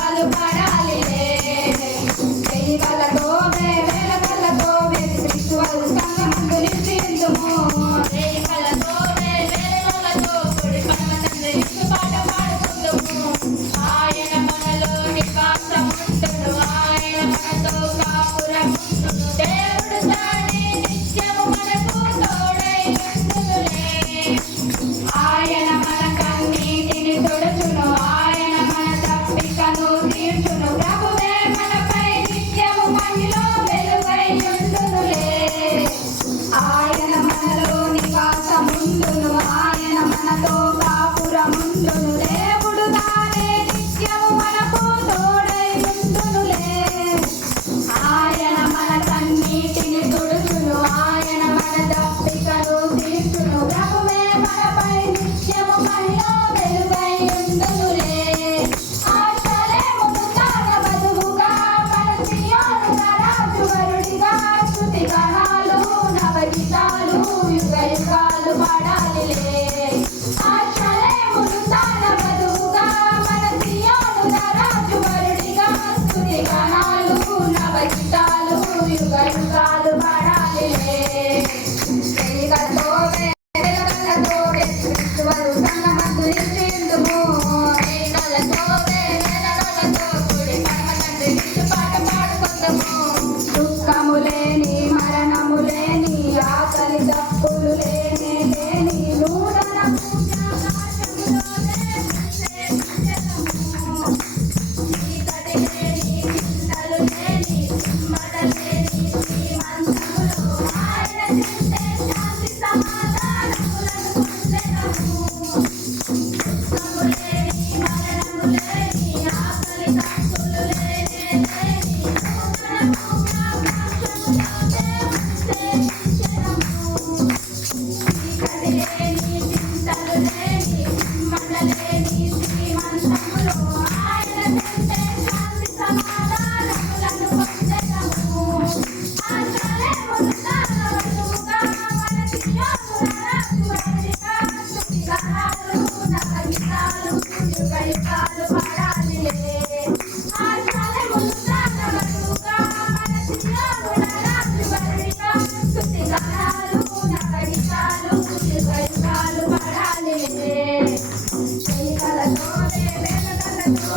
యుగాలు పడాలిలే వెయ్యి కళ్ళతో వేల కళ్ళతో క్రీస్తువారు సంగమందు నిలిచిందుము వెయ్యి కళ్ళతో వేల కళ్ళతో కొడి పరమ తండ్రి యేసు పాట పాడుకుందుము ఆయన మనలో నివాసముండును ఆయన మనతో కాపురముండును దేవుడు తానే నిత్యము మనకు తోడై ఉండునులే ఆయన మన కన్నీటిని తుడుచును ఆయన మన తప్పికను తీర్చును ప్రభువే మనపై నిత్యము మహిలో వెలుగై ఉండునులే ఆయన మనలో నివాసముండును ఆయన మనతో కాపురముండును దేవుడు తానే నిత్యము మనకు తోడై ఉండునులే ఆయన మన కన్నీటిని తుడుచును ఆయన మన తప్పికను తీర్చును ప్రభువే మనపై నిత్యము మహిలో వెలుగై ఉండునులే ఆశలేమును తాన బదువుగా మన సియోను రాజు వరుడిగా స్తుతి గణాలు నవగీతాలు యుగ యుగాలు పాడాలిలే ఆశలేమును తాన బదువుగా మన సియోను రాజు వరుడిగా స్తుతి గణాలు నవగీతాలు యుగ యుగాలు పాడాలిలే వెయ్యికలతో వేలకలతో క్రీస్తువారు సంగమందు నిలిచిందుము వెయ్యికలతో వేలకలతో కూడి పరమ తండ్రి యేసు పాట పాడుకుందుము దుఃఖము లేని మరణము లేని ఆకలి దప్పులు లేని నూతన చీకటి లేని చింతలు లేని సింహట లేని శ్రీమంతములో ఆయన చింతే శాంతి సమాధానములను పొందెదము దుఃఖము లేని మరణము లేని ఆకలి దప్పులు లేని నూతనము ఆకాశములో దేవుని సేవించెదము చీకటి లేని చింతలు లేని సింహట లేని శ్రీమంతములో ఆయన చింతే శాంతి సమాధానములను పొందెదము ఆశలేమును తాన బదువుగా మన సియోను రాజు వరుడిగా స్తుతి గణాలు నవగీతాలు యుగ యుగాలు పాడాలిలే ఆశలేమును తాన బదువుగా మన సియోను రాజు వరుడిగా స్తుతి గణాలు నవగీతాలు యుగ యుగాలు పాడాలిలే వెయ్యి కళ్ళతో వేల కళ్ళతో